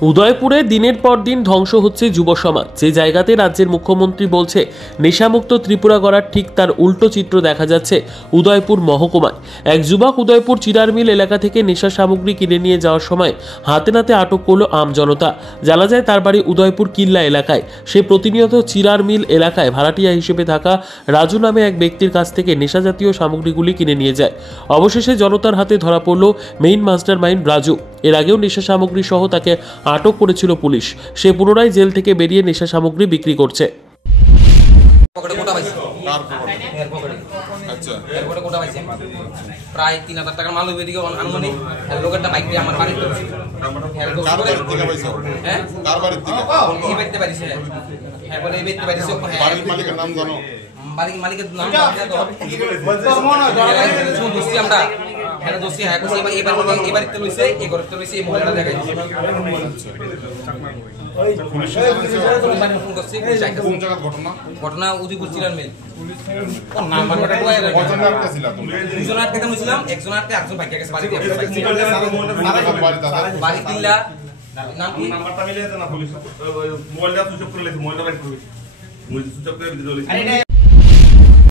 উদয়পুরে দিনের পর দিন ধ্বংস হচ্ছে যুব সমাজ। যে জায়গাতে রাজ্যের মুখ্যমন্ত্রী বলছে নেশামুক্ত ত্রিপুরা গড়ার, ঠিক তার উল্টো চিত্র দেখা যাচ্ছে উদয়পুর মহকুমায়। এক যুবক উদয়পুর চিরার মিল এলাকা থেকে নেশা সামগ্রী কিনে নিয়ে যাওয়ার সময় হাতে নাতে আটক করলো আমজনতা। জানা যায় তার বাড়ি উদয়পুর কিল্লা এলাকায়। সে প্রতিনিয়ত চিরার মিল এলাকায় ভাড়াটিয়া হিসেবে থাকা রাজু নামে এক ব্যক্তির কাছ থেকে নেশাজাতীয় সামগ্রীগুলি কিনে নিয়ে যায়। অবশেষে জনতার হাতে ধরা পড়ল মেইন মাস্টার মাইন্ড রাজু। এর আগেও নেশা সামগ্রী সহ তাকে আটক করেছিল পুলিশ। সে পুনরায় জেল থেকে বেরিয়ে নেশা সামগ্রী বিক্রি করছে। প্রায় ৩,০০০ টাকার মাল ওইদিকে আনুমানিক লোকেরটা বাইক দিয়ে আমার বাড়িতে মালিকের নাম দোষী আমরা হ্যাঁ দোষী হ্যাঁ এবারে লইছে এই ঘরে লইছে এই মহিলাটা দেখাই ঘটনা উদয়পুর চিরার মিল দুজন আটকে ছিলাম, একজন আটকে একজন বাইকে গেছে বাড়ি কিল্লা নাম কি নাম্বারটা মিলে না পুলিশ মোবাইলটা সুযোগ করে লেছে মোবাইলটা বাইক করে সুযোগ করে